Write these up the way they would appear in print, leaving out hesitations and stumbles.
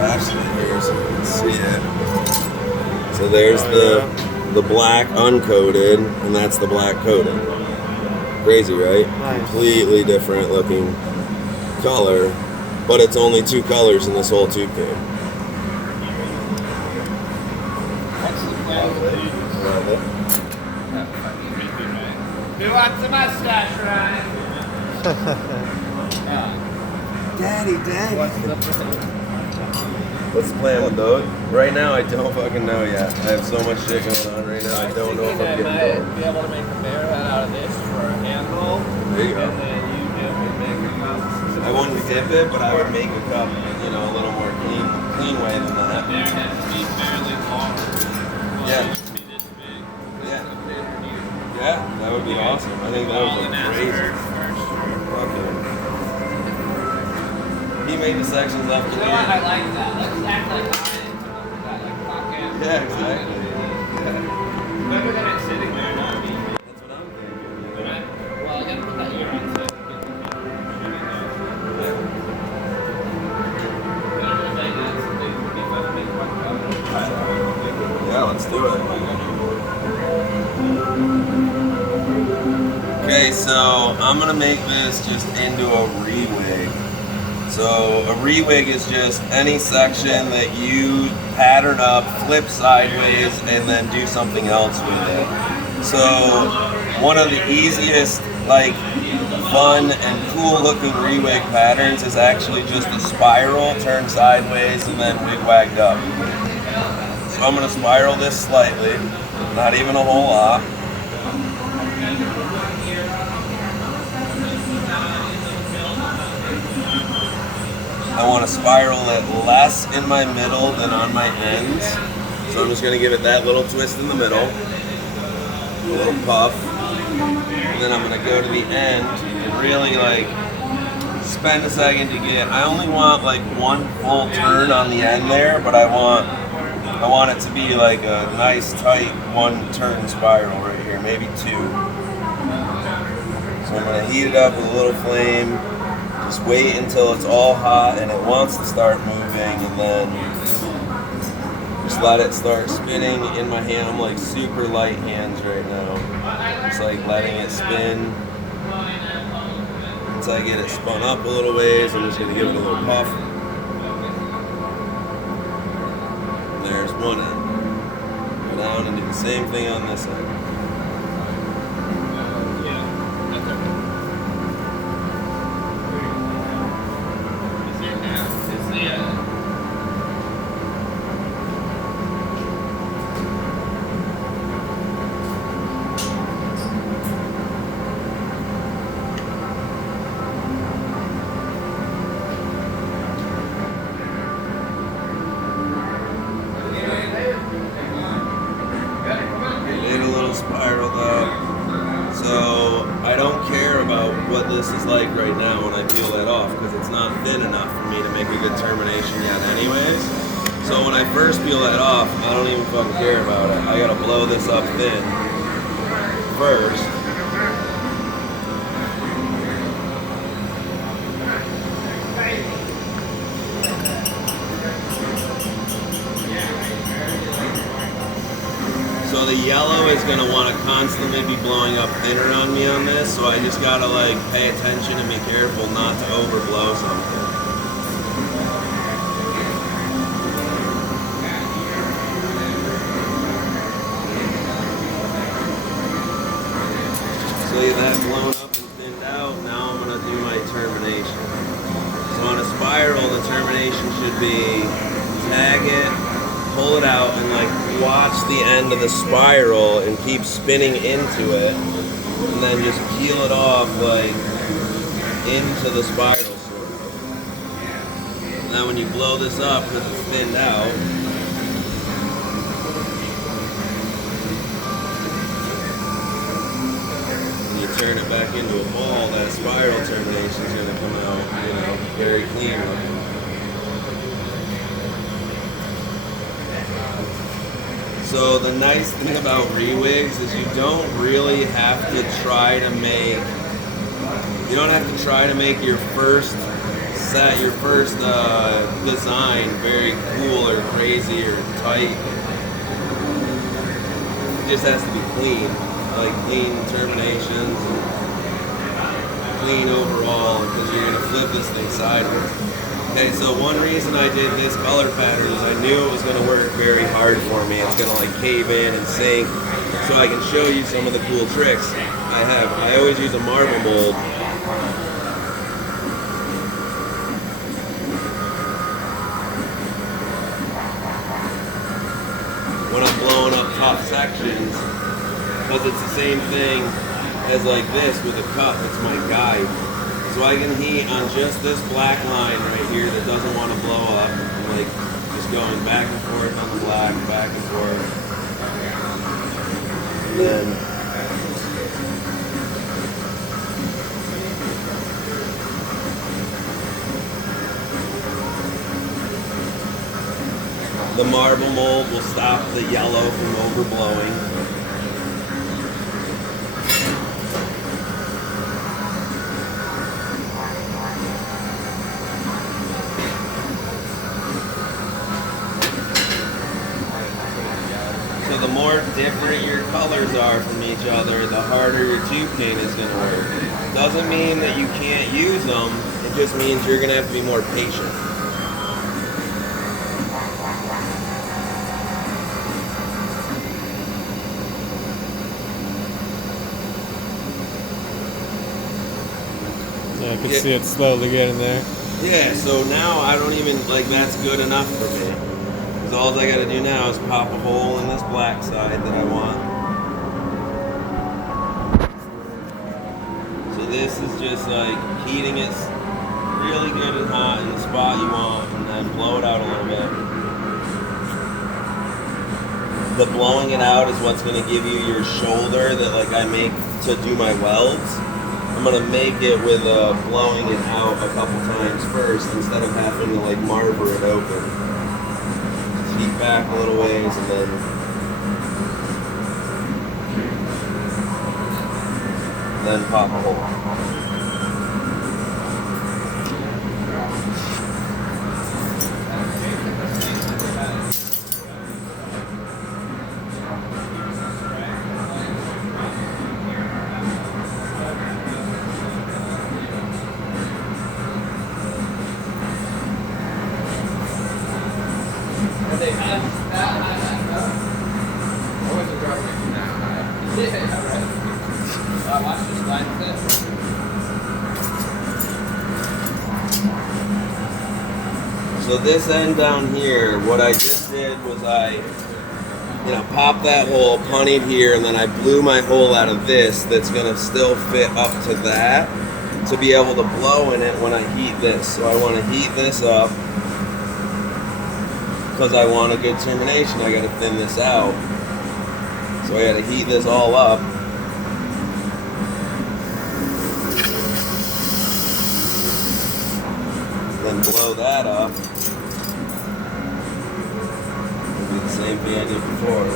contrasting it here so you can see it. So there's the black uncoated, and that's the black coated. Crazy, right? Nice. Completely different looking color, but it's only 2 colors in this whole tube came. Who wants a mustache, Ryan? Daddy. What's the plan with those? Right now, I don't fucking know yet. I have so much shit going on right now. I don't know if I'm getting going. Be able to make a bear head out of this for a handle. There you go. And then you dip and make a cup. I wouldn't dip it, but I would make a cup, you know, a little more clean way than that. Bear head to be fairly long. Well, Yeah. it used to be this big. Yeah. It's a bit here. Yeah, that would be awesome. I think that would look crazy. Okay. He made the sections up to You know what? I like that. Let's act like I did. That like pocket. Yeah, exactly. Yeah. Better than it sitting there, not me. That's what I'm thinking. You know? Well, I gotta put that ear on so I can get the shooting there. Yeah, let's do it. Okay, so I'm gonna make this just into a re-wig. So a re-wig is just any section that you pattern up, flip sideways, and then do something else with it. So one of the easiest, like, fun and cool looking re-wig patterns is actually just a spiral turned sideways and then wig-wagged up. So I'm gonna spiral this slightly, not even a whole lot. I want to spiral it less in my middle than on my ends. So I'm just going to give it that little twist in the middle. A little puff. And then I'm going to go to the end and really like spend a second to get, I only want like 1 full turn on the end there, but I want it to be like a nice tight 1 turn spiral right here, maybe 2. So I'm going to heat it up with a little flame. Just wait until it's all hot and it wants to start moving, and then just let it start spinning in my hand. I'm like super light hands right now. Just like letting it spin. Once I get it spun up a little ways, I'm just going to give it a little puff. And there's one end. Go down and do the same thing on this end. Spiraled up. So I don't care about what this is like right now when I peel that off, because it's not thin enough for me to make a good termination yet anyways. So when I first peel that off, I don't even fucking care about it. I gotta blow this up thin first. So the yellow is going to want to constantly be blowing up thinner on me on this, so I just got to like pay attention and be careful not to overblow something. So that's blown up and thinned out. Now I'm going to do my termination. So on a spiral, the termination should be tag it, pull it out, and like watch the end of the spiral and keep spinning into it, and then just peel it off like into the spiral sort of. Now when you blow this up, because it's thinned out, and you turn it back into a ball, that spiral termination is going to come out, you know, very clean looking. So the nice thing about re-wigs is you don't really have to try to make, your first set your first design very cool or crazy or tight. It just has to be clean, like clean terminations, clean overall, because you're gonna flip this thing sideways. Okay, so one reason I did this color pattern is I knew it was gonna work very hard for me. It's gonna like cave in and sink, so I can show you some of the cool tricks I have. I always use a marble mold. When I'm blowing up top sections, because it's the same thing as like this with a cup, it's my guide. So I can heat on just this black line right here that doesn't want to blow up. I'm like just going back and forth on the black, back and forth. And then the marble mold will stop the yellow from overblowing. So the more different your colors are from each other, the harder your tube paint is going to work. Doesn't mean that you can't use them, it just means you're going to have to be more patient. Yeah, I can see it slowly getting there. Yeah, so now I don't even, like, that's good enough for me. Because all I gotta do now is pop a hole in this black side that I want. So this is just like heating it really good and hot in the spot you want, and then blow it out a little bit. The blowing it out is what's gonna give you your shoulder that like I make to do my welds. I'm gonna make it with blowing it out a couple times first instead of having to like marver it open. Just heat back a little ways and then pop a hole. So this end down here, what I just did was I popped that hole, punnied here, and then I blew my hole out of this that's gonna still fit up to that to be able to blow in it when I heat this. So I wanna heat this up because I want a good termination. I gotta thin this out. So I gotta heat this all up. Then blow that up. Do the same thing I did before.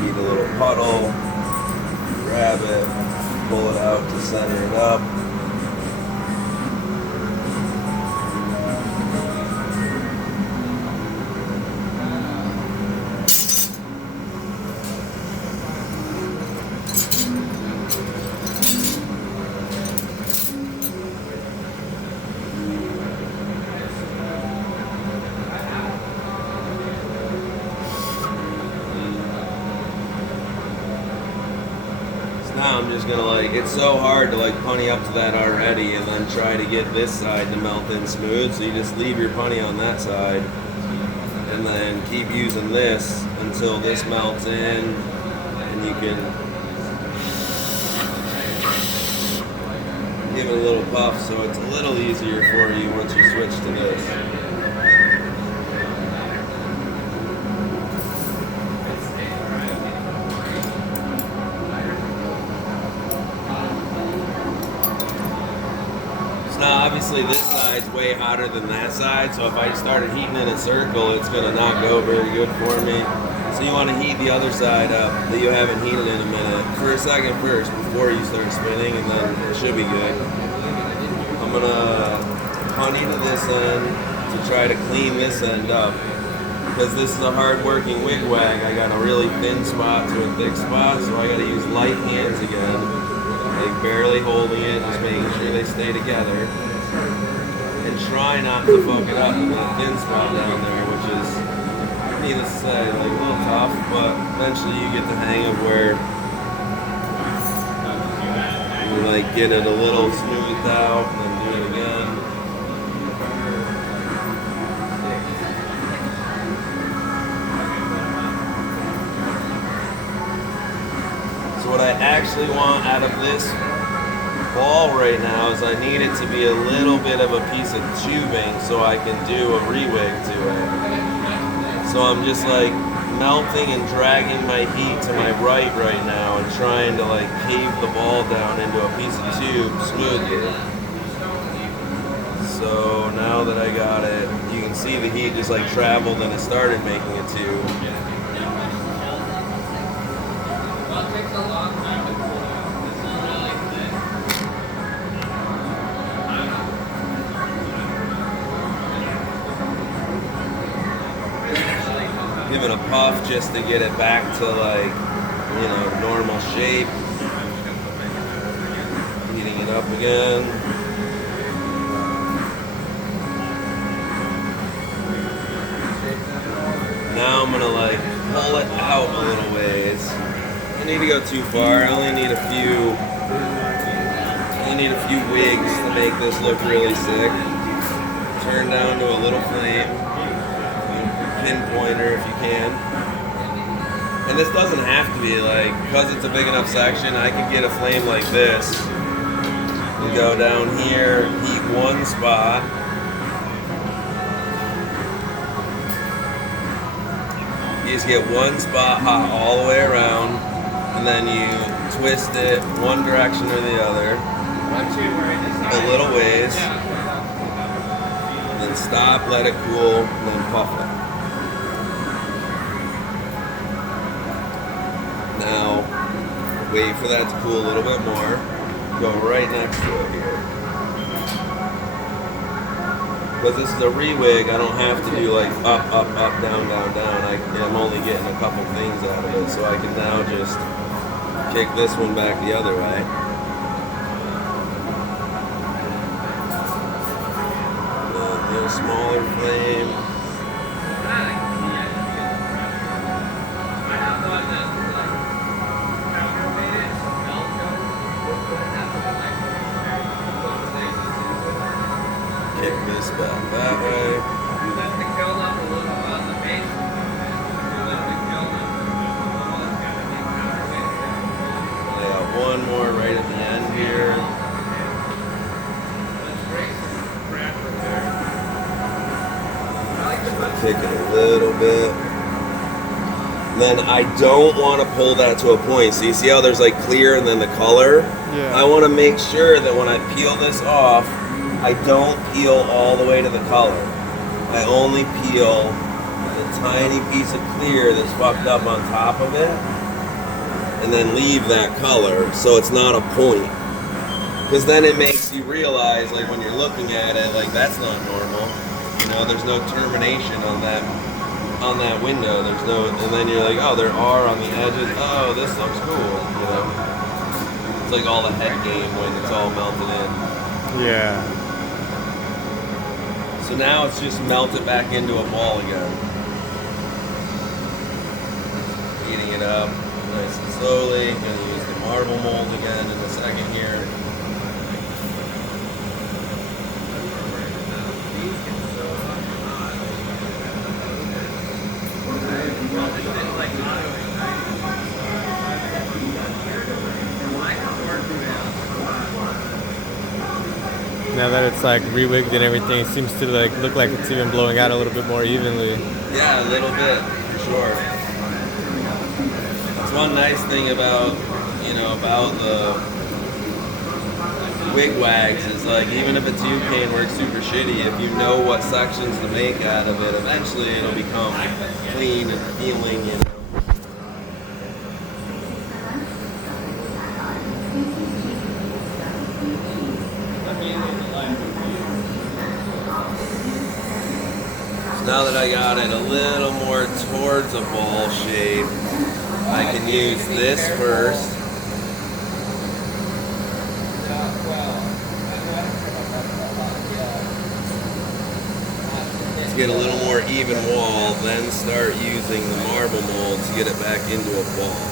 Heat a little puddle, grab it, pull it out to center it up. Now I'm just gonna it's so hard to punny up to that already and then try to get this side to melt in smooth, so you just leave your punny on that side and then keep using this until this melts in, and you can give it a little puff so it's a little easier for you once you switch to this. Now obviously this side's way hotter than that side, so if I started heating in a circle, it's going to not go very good for me. So you want to heat the other side up that you haven't heated in a minute for a second first before you start spinning, and then it should be good. I'm gonna honey to this end to try to clean this end up. Because this is a hard working wigwag, I got a really thin spot to a thick spot, so I gotta use light hands again. Like barely holding it, just making sure they stay together. And try not to fuck it up with a thin spot down there, which is, needless to say, like a little tough, but eventually you get the hang of where you like get it a little smoothed out and then do it again. So what I actually want out of this ball right now is I need it to be a little bit of a piece of tubing so I can do a re-wig to it. So I'm just like melting and dragging my heat to my right now and trying to like cave the ball down into a piece of tube smoothly. So now that I got it, you can see the heat just like traveled and it started making a tube. Giving a puff just to get it back to like, you know, normal shape. Heating it up again. Now I'm gonna like pull it out a little ways. I don't need to go too far. I only need a few wigs to make this look really sick. Turn down to a little flame. Pinpointer if you can. And this doesn't have to be like, because it's a big enough section, I can get a flame like this and go down here, heat one spot. You just get one spot hot all the way around, and then you twist it one direction or the other, a little ways, and then stop, let it cool, and then puff it. Now, wait for that to cool a little bit more. Go right next to it here. Because this is a re-wig, I don't have to do like up, down, down. I'm only getting a couple things out of it, so I can now just kick this one back the other way. And do a smaller flame. Kick this back that way. Lay out one more right at the end here. Kick it a little bit. Then I don't want to pull that to a point. So you see how there's like clear and then the color? Yeah. I want to make sure that when I peel this off, I don't peel all the way to the color. I only peel the tiny piece of clear that's fucked up on top of it, and then leave that color so it's not a point. Because then it makes you realize, like when you're looking at it, like that's not normal. You know, there's no termination on that window. There's no, and then you're like, oh, there are on the edges. Oh, this looks cool. You know, it's like all the head game when it's all melted in. Yeah. So now it's just melted back into a ball again. Heating it up nice and slowly. Gonna use the marble mold again in a second here. Now that it's like re-wigged and everything, it seems to like look like it's even blowing out a little bit more evenly. Yeah, a little bit, for sure. That's one nice thing about, you know, about the wigwags is like, even if a tube cane works super shitty, if you know what sections to make out of it, eventually it'll become clean and feeling, you know. Life. now that I got it a little more towards a ball shape, I can use this first. To get a little more even wall, then start using the marble mold to get it back into a ball.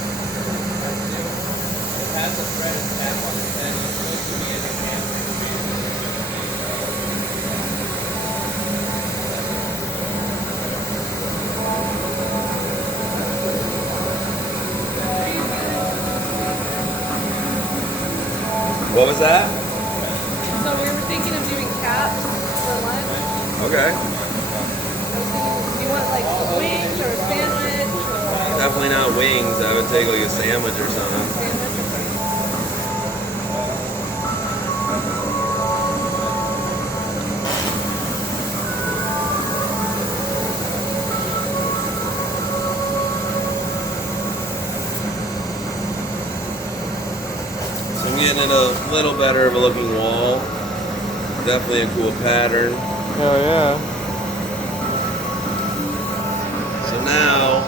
What was that? So we were thinking of doing caps for lunch. Okay. I was thinking, do you want like some wings or a sandwich? Or Definitely not wings. I would take like a sandwich or something. sandwich? So I'm getting it a little better of a looking wall. Definitely a cool pattern. Hell yeah. So now,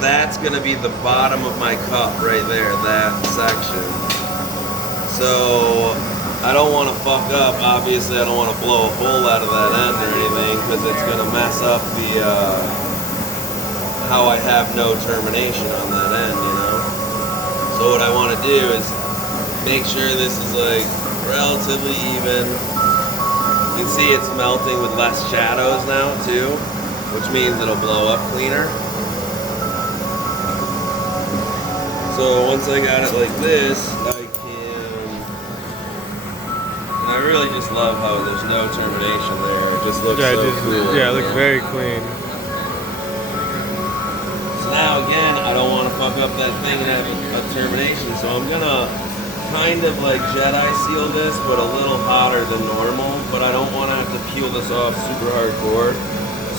that's gonna be the bottom of my cup right there, that section. So, I don't wanna fuck up, obviously I don't wanna blow a hole out of that end or anything, because it's gonna mess up the, how I have no termination on that end, you know? So what I wanna do is make sure this is like relatively even. You can see it's melting with less shadows now too, which means it'll blow up cleaner. So once I got it like this, I can, and I really just love how there's no termination there. It just looks Yeah, so cool. yeah, it looks very clean. So now again, I don't want to fuck up that thing and have a termination, so I'm gonna kind of like Jedi seal this, but a little hotter than normal, but I don't want to have to peel this off super hardcore.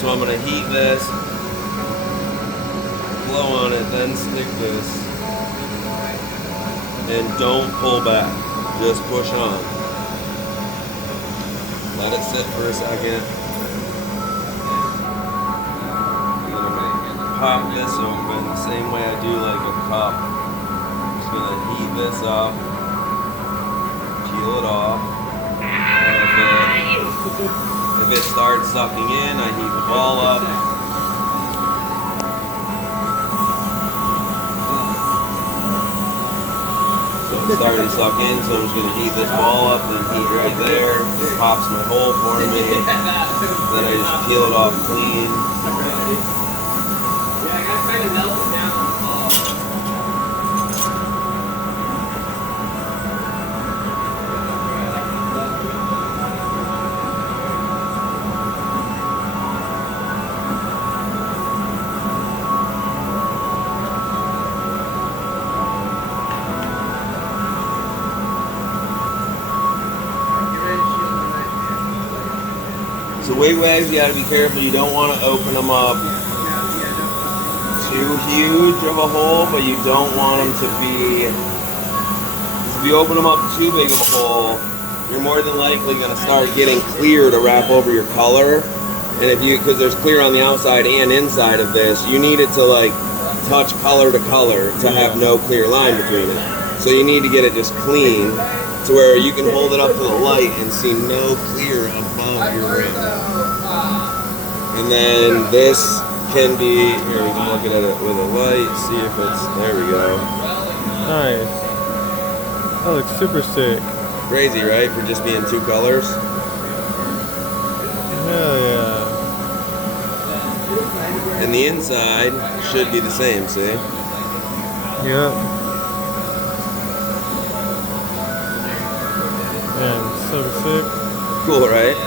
So I'm gonna heat this, blow on it, then stick this, and don't pull back, just push on. Let it sit for a second. And then I'm gonna pop this open the same way I do like a cup. I'm just gonna heat this up, peel it off. And if it starts sucking in, I heat the ball up. So it's starting to suck in, so I'm just gonna heat this ball up, then heat right there. It pops my hole for me. Then I just peel it off clean. Yeah, I gotta kind of melt it down. So wigwags, you gotta be careful. You don't want to open them up too huge of a hole, but you don't want them to be. If you open them up too big of a hole, you're more than likely gonna start getting clear to wrap over your color. And if you, because there's clear on the outside and inside of this, you need it to like touch color to color to have no clear line between it. So you need to get it just clean to where you can hold it up to the light and see no clear above your rim. And then this can be, here we can look at it with a light, see if it's, there we go. Nice. That looks super sick. Crazy, right, for just being two colors? Hell yeah. And the inside should be the same, see? Yep. Man, so sick. Cool, right?